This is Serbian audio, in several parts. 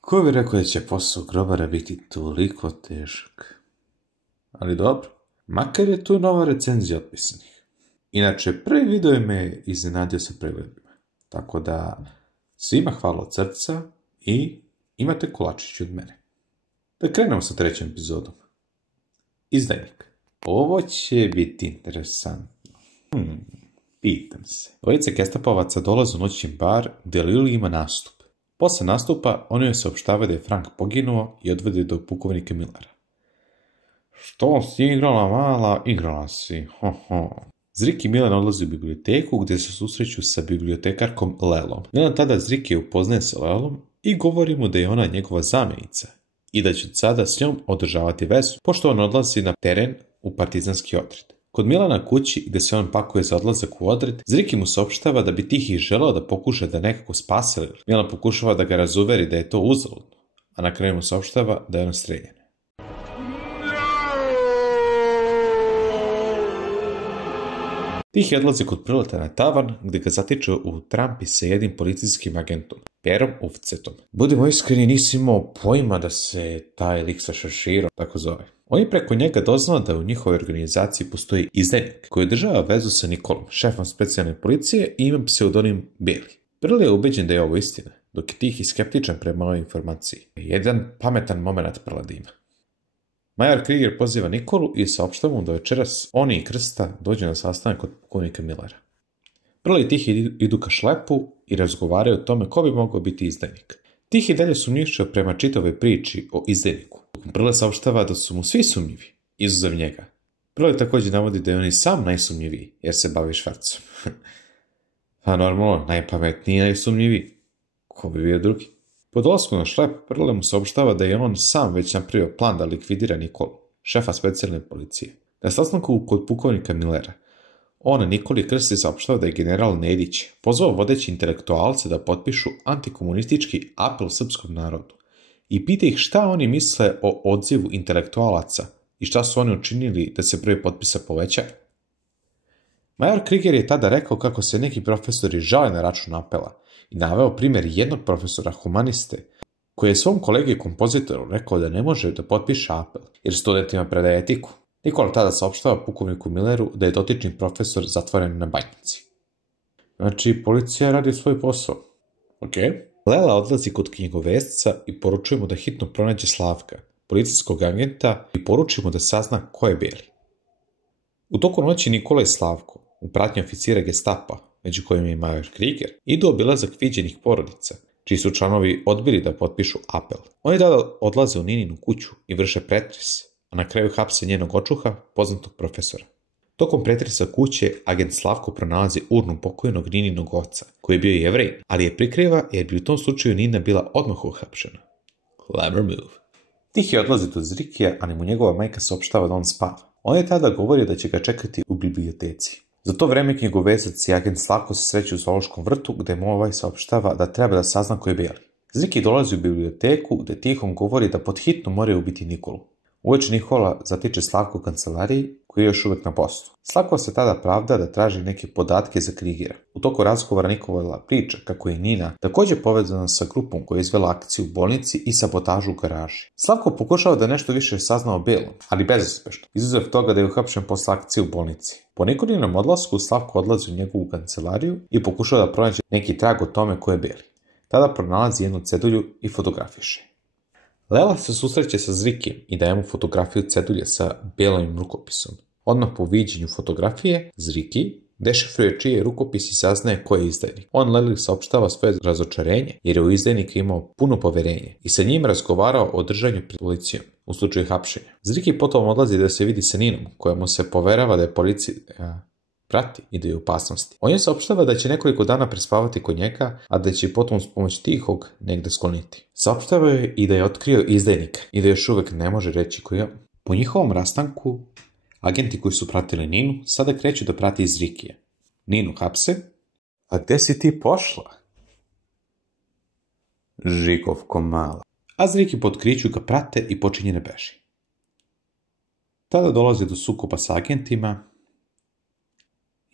Ko bi rekao da će posao grobara biti toliko težak? Ali dobro, makar je tu nova recenzija otpisanih. Inače, prvi video me iznenadio sa pregledima. Tako da, svima hvala od srca i imate kolačić od mene. Da krenemo sa trećom epizodom. Izdajnik. Ovo će biti interesantno. Pitam se. Dvojica gestapovaca dolaze u noćni bar gdje Lili ima nastup. Posle nastupa oni joj saopštavaju da je Frank poginuo i odvede do pukovnika Millera. Što si igrala, mala? Igrala si. Zrik i Milan odlaze u biblioteku gdje se susreću sa bibliotekarkom Lelom. Milan tada Zrike upoznaje sa Lelom i govori mu da je ona njegova zamjenica i da će sada s njom održavati vezu, pošto on odlazi na teren u partizanski odred. Kod Milana kući, gdje se on pakuje za odlazak u odred, Zriki mu saopštava da bi Tihi želeo da pokuša da nekako spase Lilu. Milan pokušava da ga razuveri da je to uzaludno, a na kraju mu saopštava da je ona streljana. Tihi odlazi kod Prleta na tavan, gdje ga zatiče u trampi sa jednim policijskim agentom, Perom Ufcetom. Budimo iskreni, nisi imao pojma da se taj lik sa šaširom tako zove. On je preko njega doznao da u njihovoj organizaciji postoji izdajnik koji održava vezu sa Nikolom, šefom specijalne policije i ima pseudonim Bailey. Prl je ubeđen da je ovo istina, dok je Tihi skeptičan prema ovoj informaciji. Jedan pametan moment Prla da ima. Major Krieger poziva Nikolu i saopštava mu da večeras oni i Krsta dođu na sastanak kod pukovnika Millera. Prl i Tihi idu ka šlepu i razgovaraju o tome ko bi mogao biti izdajnik. Tihi dalje sumnjičio prema čitavoj priči o izdajniku. Prle saopštava da su mu svi sumnjivi, izuzev njega. Prle također navodi da je on i sam najsumnjiviji, jer se bavi švarcom. Pa normalno, najpametniji i najsumnjiviji. Ko bi bio drugi? Po dolasku na šlep, Prle mu saopštava da je on sam već napravio plan da likvidira Nikolu, šefa specijalne policije. Na sastanku kod pukovnika Millera, on Nikoli Krsti saopštava da je general Nedić pozvao vodeći intelektualce da potpišu antikomunistički apel srpskom narodu i pita ih šta oni misle o odzivu intelektualaca i šta su oni učinili da se broj potpisa poveća. Major Krieger je tada rekao kako se neki profesori žale na račun apela i naveo primjer jednog profesora humaniste koji je svom kolegi kompozitoru rekao da ne može da potpiše apel jer studentima predaje etiku. Nikola tada saopštava pukovniku Milleru da je dotični profesor zatvoren na Banjici. Znači, policija radi svoj posao. Ok. Lela odlazi kod knjigovesca i poručuje mu da hitno pronađe Slavka, policijskog agenta, i poruči mu da sazna ko je Bailey. U toku noći Nikola i Slavko, u pratnji oficira Gestapa, među kojima je major Krieger, idu obilazak viđenih porodica, čiji su članovi odbili da potpišu apel. Oni tada odlaze u Nininu kuću i vrše pretres, a na kraju hapse njenog očuha, poznatog profesora. Tokom pretresa kuće, agent Slavko pronalazi urnu pokojnog Nininog oca, koji je bio Jevrej, ali je prikriva jer bi u tom slučaju Nina bila odmah uhapšena. Clever move. Tihi odlazi do Zrikija, ali mu njegova majka saopštava da on spava. On je tada govorio da će ga čekati u biblioteci. Za to vreme knjigovesac i agent Slavko se sreću u zoološkom vrtu, gde mu ovaj saopštava da treba da sazna ko je Bailey. Zriki dolazi u biblioteku, gde Tihom govori da pod hitno moraju ubiti Nikolu. Uveče Nikola zatiče Slavku u kancelariji, koji je još uvek na poslu. Slavko se tada pravda da traži neke podatke za Kriegera. U toku razgovora Nikola priča kako je Nina također povezana sa grupom koja je izvela akciju u bolnici i sabotažu u garaži. Slavko pokušava da nešto više sazna o Baileyom, ali bezuspešno, izuzev toga da je uhapšen posle akcije u bolnici. Po Nikolinom odlasku Slavko odlazi u njegovu kancelariju i pokušava da pronađe neki trag o tome ko je Bailey. Tada pronalazi jednu cedulju i fotografiše. Lela se susreće sa Zrikijem i daje mu fotografiju cedulje sa Baileyovim rukopisom. Odmah po viđenju fotografije, Zriki dešifruje čiji je rukopis i saznaje ko je izdajnik. On Leli saopštava svoje razočarenje jer je u izdajnika imao puno poverenje i sa njim razgovarao o držanju pred policijom u slučaju hapšenja. Zriki potom odlazi da se vidi sa Ninom, koja mu se poverava da je policija prati i da je u opasnosti. On je saopštava da će nekoliko dana prespavati kod njega, a da će potom s pomoć Tihog negde skloniti. Saopštava je i da je otkrio izdajnika i da još uvek ne može reći ko je. Po njihovom rastanku, agenti koji su pratili Ninu sada kreću da prati iz Zrikija. Ninu hapse. A gde si ti pošla? Žigovko mala. A Zriki potkriću ga prate i počinje da beži. Tada dolazi do sukoba sa agentima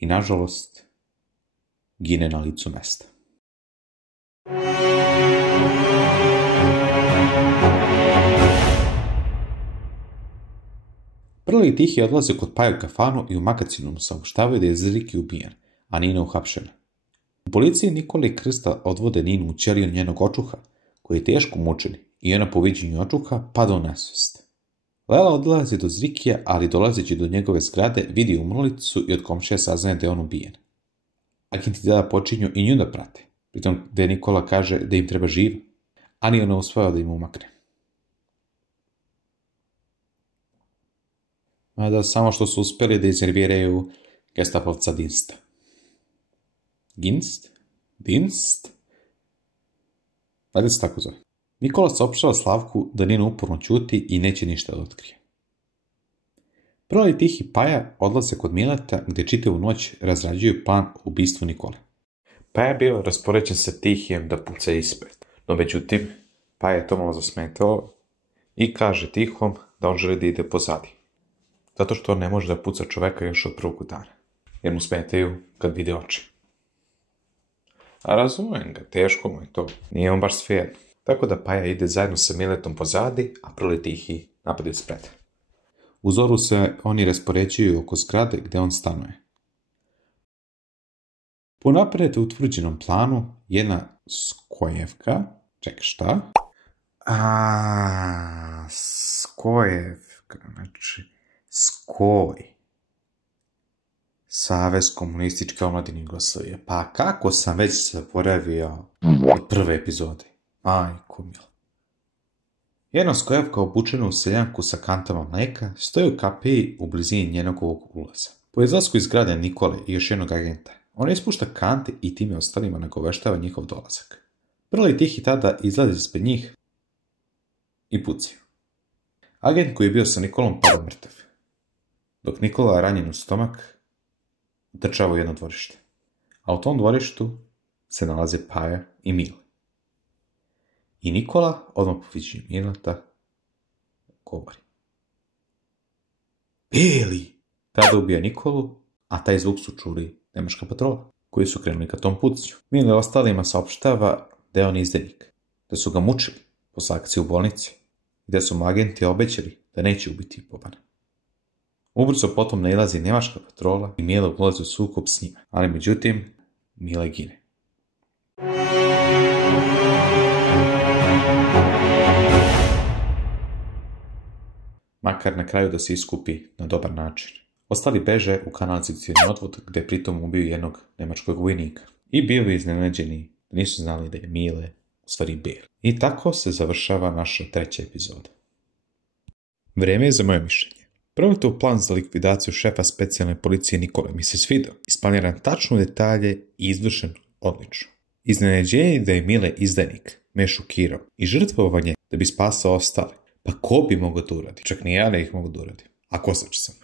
i, nažalost, gine na licu mesta. Prli i Tihi odlaze kod Paja u kafanu i u magazinu mu saopštavaju da je Zriki ubijen, a Nina uhapšena. U policiji Nikola i Krsta odvode Ninu u ćeliju njenog očuha, koji je teško mučen, i ona po viđenju očuha pada u nesvijest. Lela odlazi do Zrikija, ali dolazeći do njegove zgrade vidi umrlicu i od komšija saznaje da je on ubijen. Agenti tada počinju i nju da prate, pritom gde Nikola kaže da im treba živa, ali ona uspeva da im umakne. Mada samo što su uspjeli da iznerviraju gestapovca Dinsta. Ginst? Dinst? Valjda se tako zove. Nikola saopštava Slavku da Nina uporno ćuti i neće ništa da otkrije. Prvo i Tihi Paja odlaze kod Mileta gdje čitavu noć razrađuju plan o ubistvu Nikole. Paja je bio raspoređen sa Tihijem da puca ispred, no međutim Paja je to malo zasmetalo i kaže Tihom da on želi da ide pozadi. Zato što on ne može da puca čoveka još od prvog dana, jer mu smetaju kad vide oči. A razumijem ga, teško mu je to, nije on baš sfer. Tako da Paja ide zajedno sa Miletom pozadi, a Prli Tihi napade spred. U zoru se oni raspoređuju oko zgrade gdje on stanuje. Po napred utvrđenom planu, jedna Skojevka, čekaj šta? Skojevka, znači Skoj. Savez komunističke omladine Jugoslavije. Pa kako sam već zaboravio od prve epizode? Majko milo. Jedna Skojevka obučena u seljanku sa kantama mleka stoji u kapiji u blizini njenog ovog ulaza. Po izlasku iz zgrade Nikole i još jednog agenta, ona ispušta kante i time ostalima nagoveštava njihov dolazak. Prli Tihi tada izlazi ispred njih i puci. Agent koji je bio sa Nikolom pada mrtav, dok Nikola ranjen u stomak utrčava u jedno dvorište. A u tom dvorištu se nalaze Paja i Mile. I Nikola, odmah po viđenju Mileta, govori. Beli! Tada ubija Nikolu, a taj zvuk su čuli nemačka patrola, koji su krenuli ka tom pucanju. Mile ostalima saopštava da je on izdajnik, da su ga mučili posle akcije u bolnici i da su mu agenti obećali da neće ubiti Bobana. Ubrzo potom nailazi nemačka patrola i Mile ulazi u sukob s njima, ali međutim, Mile gine. Makar na kraju da se iskupi na dobar način. Ostali beže u kanalizacioni odvod gdje pritom ubiju jednog nemačkog vojnika. I bili iznenađeni da nisu znali da je Mile u stvari Beli. I tako se završava naša 3. epizoda. Vrijeme je za moje mišljenje. Prvo plan za likvidaciju šefa specijalne policije Nikole mi se svidao. Isplaniran tačno detalje i izvršen odlično. Iznenađenje da je Mile izdajnik me šokirao i žrtvovanje da bi spasao ostale. Pa ko bi mogao to uraditi? Čak ni ja ne ih mogu da uradim. A kosač sam.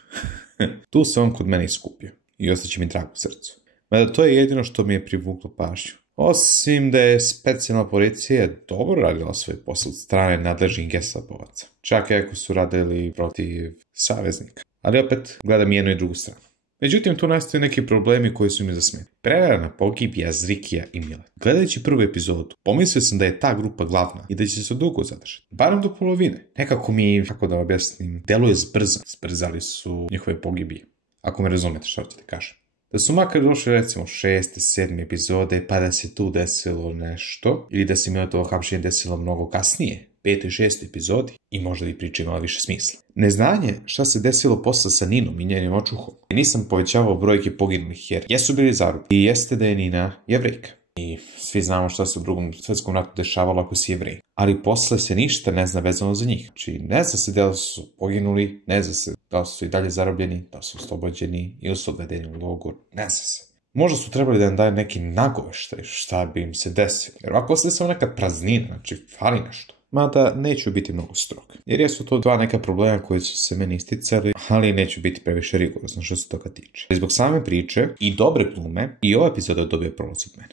Tu se on kod mene iskupio i ostaće mi trag u srcu. Mada to je jedino što mi je privuklo pažnju. Osim da je specijalna policija dobro radila svoj posao od strane nadležnih gestapovaca. Čak i ako su radili protiv saveznika. Ali opet gledam jednu i drugu stranu. Međutim, tu nastaju neki problemi koji su mi zasmetili. Prerana pogibija Zrikija i Mile. Gledajući prvu epizodu, pomislio sam da je ta grupa glavna i da će se dugo zadržati. Barem do polovine. Nekako mi, kako da objasnim, deluje zbrzano. Zbrzali su njihove pogibije. Ako me razumete što ćete kažem. Da su makar došli recimo 6. 7. epizode pa da se tu desilo nešto ili da se Miletovo hapšenje desilo mnogo kasnije, 5. i 6. epizodi i možda i priča imala više smisla. Neznanje šta se desilo posle sa Ninom i njenim očuhom. Nisam povećavao brojke poginulih jer jesu bili zarobljeni i jeste da je Nina Jevrejka. I svi znamo šta se u Drugom svjetskom ratu dešavalo ako si Jevrej. Ali posle se ništa ne zna vezano za njih. Znači ne zna se da li su poginuli, ne zna se da li su i dalje zarobljeni, da li su oslobođeni ili su odvedeni u logor, ne zna se. Možda su trebali da nam daju neki nagoveštaj šta bi im se desilo. Jer ovako se samo neka praznina, znači fali nešto. Mada neću biti mnogo strog. Jer jesu to dva neka problema koji su se meni isticali, ali neću biti previše rigorozno što se toga tiče. I zbog same priče i dobre glume i ova epizoda dobije prolac od mene.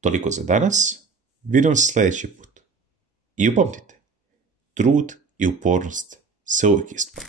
Toliko za danas, vidimo se sljedeći put. I upamtite, trud i upornost se uvijek isplati.